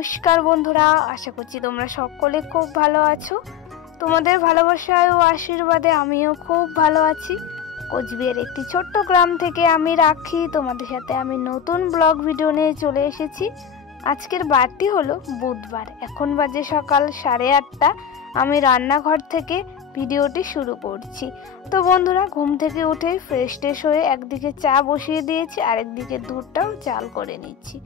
নমস্কার বন্ধুরা, আশা করছি তোমরা সকলে খুব ভালো আছো। তোমাদের ভালোবাসায় ও আশীর্বাদে আমিও খুব ভালো আছি। কোচবিহার একটি ছোট্ট গ্রাম থেকে আমি রাখি, তোমাদের সাথে আমি নতুন ব্লগ ভিডিও নিয়ে চলে এসেছি। আজকের বারটি হলো বুধবার, এখন বাজে সকাল 8:30। আমি রান্নাঘর থেকে ভিডিওটি শুরু করছি। তো বন্ধুরা, ঘুম থেকে উঠে ফ্রেশ হয়ে একদিকে চা বসিয়ে দিয়েছি, আরেকদিকে দুধটাও চাল করে নিচ্ছি।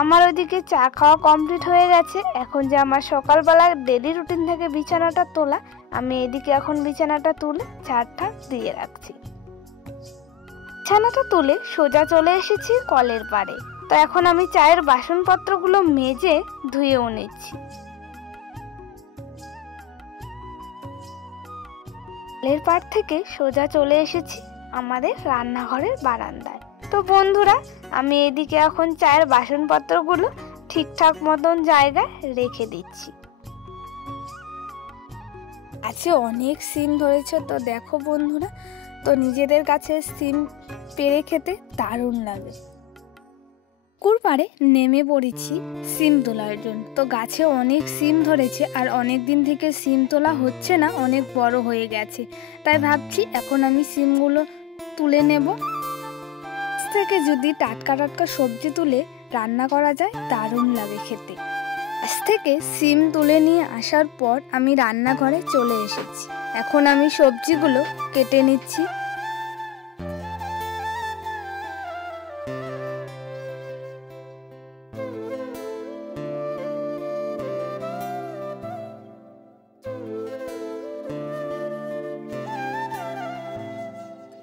আমার ওইদিকে চা খাওয়া কমপ্লিট হয়ে গেছে। এখন যে আমার সকালবেলা ডেলি রুটিন থেকে বিছানাটা তোলা, আমি এদিকে এখন বিছানাটা তুলে ঝাড়টা দিয়ে রাখছি। বিছানাটা তুলে সোজা চলে এসেছি কলের পাড়ে। তো এখন আমি চায়ের বাসনপত্রগুলো মেজে ধুয়েও নিচ্ছি। কলের পাড় থেকে সোজা চলে এসেছি আমাদের রান্নাঘরের বারান্দায়। তো বন্ধুরা, আমি এদিকে এখন চায়ের বাসনপত্রগুলো ঠিকঠাক মতন জায়গায় রেখে দিচ্ছি। আছে অনেক সিম ধরেছে, তো দেখো বন্ধুরা, তো নিজেদের কাছে সিম পেড়ে খেতে দারুণ লাগে। পুকুর পাড়ে নেমে পড়েছি সিম তোলার জন্য। তো গাছে অনেক সিম ধরেছে, আর অনেক দিন থেকে সিম তোলা হচ্ছে না, অনেক বড় হয়ে গেছে। তাই ভাবছি এখন আমি সিমগুলো তুলে নেব। থেকে যদি টাটকা সবজি তুলে রান্না করা যায়, দারুণ লাগে খেতে। গাছ থেকে সিম তুলে নিয়ে আসার পর আমি রান্নাঘরে চলে এসেছি। এখন আমি সবজিগুলো কেটে নিচ্ছি।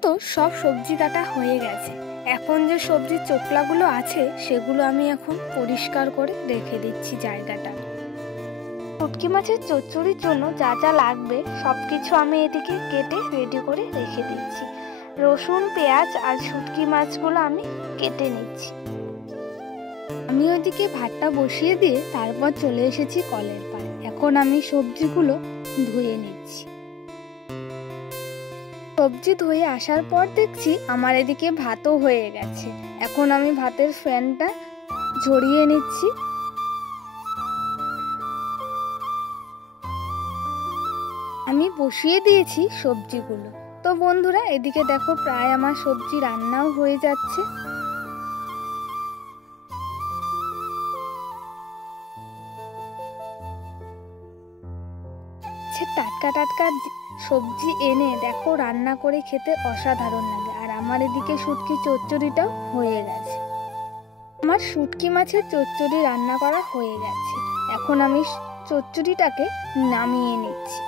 তো সব সবজি কাটা হয়ে গেছে। এখন যে সবজির চোকলাগুলো আছে সেগুলো আমি এখন পরিষ্কার করে রেখে দিচ্ছি জায়গাটা। শুটকি মাছের চচ্চড়ির জন্য যা যা লাগবে সবকিছু আমি এদিকে কেটে রেডি করে রেখে দিচ্ছি। রসুন, পেঁয়াজ আর শুটকি মাছগুলো আমি কেটে নিচ্ছি। আমি ওইদিকে ভাতটা বসিয়ে দিয়ে তারপর চলে এসেছি কলের পাড়ে। এখন আমি সবজিগুলো ধুয়ে নিচ্ছি। সবজি ধুয়ে আসার পর দেখছি আমার এদিকে ভাতও হয়ে গেছে। এখন আমি ভাতের ফ্যানটা ঝরিয়ে নিচ্ছি। আমি বসিয়ে দিয়েছি সবজিগুলো। তো বন্ধুরা, এদিকে দেখো প্রায় আমার সবজি রান্নাও হয়ে যাচ্ছে। টাটকা সবজি এনে দেখো রান্না করে খেতে অসাধারণ লাগে। আর আমার এদিকে শুটকি চচ্চড়িটাও হয়ে গেছে। আমার শুটকি মাছের চচ্চড়ি রান্না করা হয়ে গেছে। এখন আমি চচ্চড়িটাকে নামিয়ে নিচ্ছি।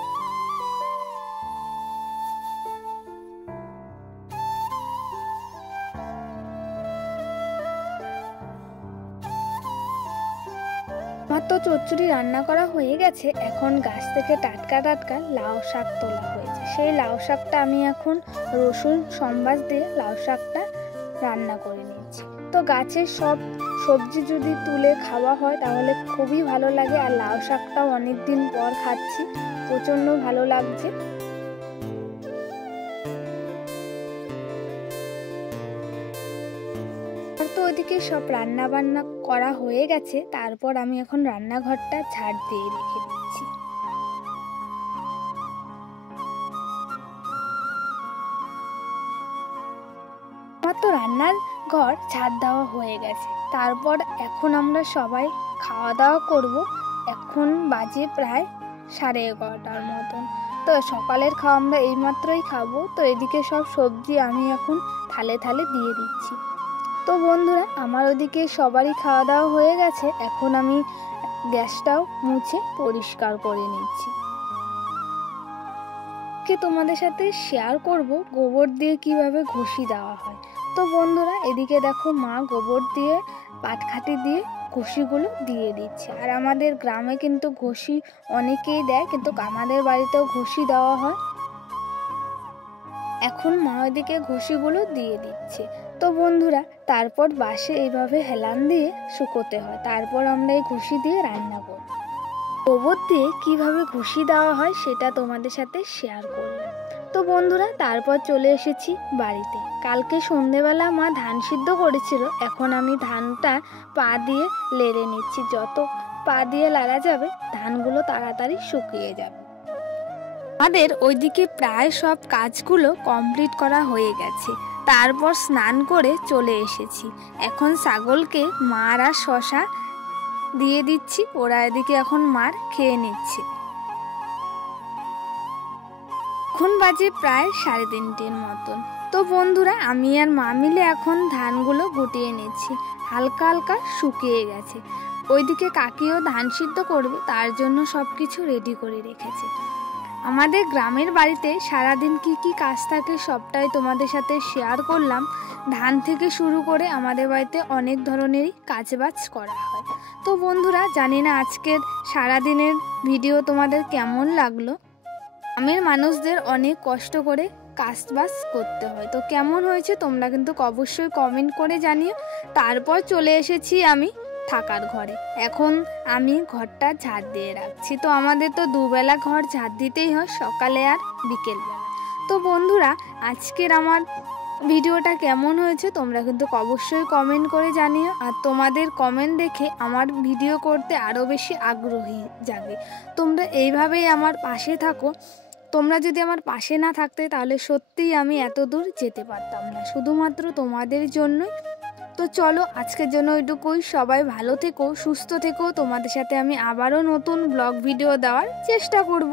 আমার তো চচ্চড়ি রান্না করা হয়ে গেছে। এখন গাছ থেকে টাটকা লাউ শাক তোলা হয়েছে। সেই লাউ শাকটা আমি এখন রসুন সম্বাস দিয়ে লাউ শাকটা রান্না করে নিয়েছি। তো গাছের সব সবজি যদি তুলে খাওয়া হয় তাহলে খুবই ভালো লাগে। আর লাউ শাকটাও অনেকদিন পর খাচ্ছি, প্রচণ্ড ভালো লাগছে। তো ওইদিকে সব রান্না বান্না করা হয়ে গেছে। তারপর আমি এখন রান্নাঘরটা ঝাড় দিয়ে রেখে দিচ্ছি। আমার তো রান্নার ঘর ঝাড় দেওয়া হয়ে গেছে। তারপর এখন আমরা সবাই খাওয়া দাওয়া করব। এখন বাজে প্রায় 11:30 মতন। তো সকালের খাওয়া আমরা এইমাত্রই খাবো। তো এদিকে সব সবজি আমি এখন থালে দিয়ে দিচ্ছি। তো বন্ধুরা, আমার ওদিকে সবারই খাওয়া দাওয়া হয়ে গেছে। এখন আমি গ্যাসটাও মুছে পরিষ্কার করে নিচ্ছি। তোমাদের সাথে শেয়ার করব গোবর দিয়ে কিভাবে ঘষি দেওয়া হয়। তো বন্ধুরা, এদিকে দেখো মা গোবর দিয়ে পাটকাঠি দিয়ে ঘষিগুলো দিয়ে দিচ্ছে। আর আমাদের গ্রামে কিন্তু ঘষি অনেকেই দেয়, কিন্তু আমাদের বাড়িতেও ঘষি দেওয়া হয়। এখন মা ওইদিকে ঘষিগুলো দিয়ে দিচ্ছে। তো বন্ধুরা, তারপর বাসে এইভাবে হেলান দিয়ে শুকোতে হয়। তারপর আমরা এই ঘষি দিয়ে রান্না করি। গোবর দিয়ে কিভাবে ঘষি দেওয়া হয় সেটা তোমাদের সাথে শেয়ার করলাম। তো বন্ধুরা, তারপর চলে এসেছি বাড়িতে। কালকে সন্ধেবেলা মা ধান সিদ্ধ করেছিল। এখন আমি ধানটা পা দিয়ে লেড়ে নিচ্ছি। যত পা দিয়ে লাড়া যাবে, ধানগুলো তাড়াতাড়ি শুকিয়ে যাবে। আমাদের ওইদিকে প্রায় সব কাজগুলো কমপ্লিট করা হয়ে গেছে। তারপর স্নান করে চলে এসেছি। এখন ছাগলকে মার আর শশা দিয়ে দিচ্ছি, ওরা এদিকে এখন মার খেয়ে নিচ্ছে। এখন বাজে প্রায় 3:30 মতন। তো বন্ধুরা, আমি আর মা মিলে এখন ধানগুলো গুটিয়ে নিচ্ছি। হালকা হালকা শুকিয়ে গেছে। ওইদিকে কাকিও ধান সিদ্ধ করবে, তার জন্য সব কিছু রেডি করে রেখেছে। আমাদের গ্রামের বাড়িতে সারাদিন কি কি কাজ থাকে সবটাই তোমাদের সাথে শেয়ার করলাম। ধান থেকে শুরু করে আমাদের বাড়িতে অনেক ধরনেরই কাজবাজ করা হয়। তো বন্ধুরা, জানি না আজকের সারাদিনের ভিডিও তোমাদের কেমন লাগলো। গ্রামের মানুষদের অনেক কষ্ট করে কাজবাজ করতে হয়। তো কেমন হয়েছে তোমরা কিন্তু অবশ্যই কমেন্ট করে জানিও। তারপর চলে এসেছি আমি থাকার ঘরে। এখন আমি ঘরটা ঝাড় দিয়ে রাখছি। তো আমাদের তো দুবেলা ঘর ঝাড় দিতেই হয়, সকালে আর বিকেলবেলা। তো বন্ধুরা, আজকের আমার ভিডিওটা কেমন হয়েছে তোমরা কিন্তু অবশ্যই কমেন্ট করে জানিও। আর তোমাদের কমেন্ট দেখে আমার ভিডিও করতে আরও বেশি আগ্রহী জাগে। তোমরা এইভাবেই আমার পাশে থাকো। তোমরা যদি আমার পাশে না থাকতে তাহলে সত্যিই আমি এত দূর যেতে পারতাম না, শুধুমাত্র তোমাদের জন্যই। তো চলো, আজকের জন্য ওইটুকুই। সবাই ভালো থেকো, সুস্থ থেকো। তোমাদের সাথে আমি আবারও নতুন ব্লগ ভিডিও দেওয়ার চেষ্টা করব।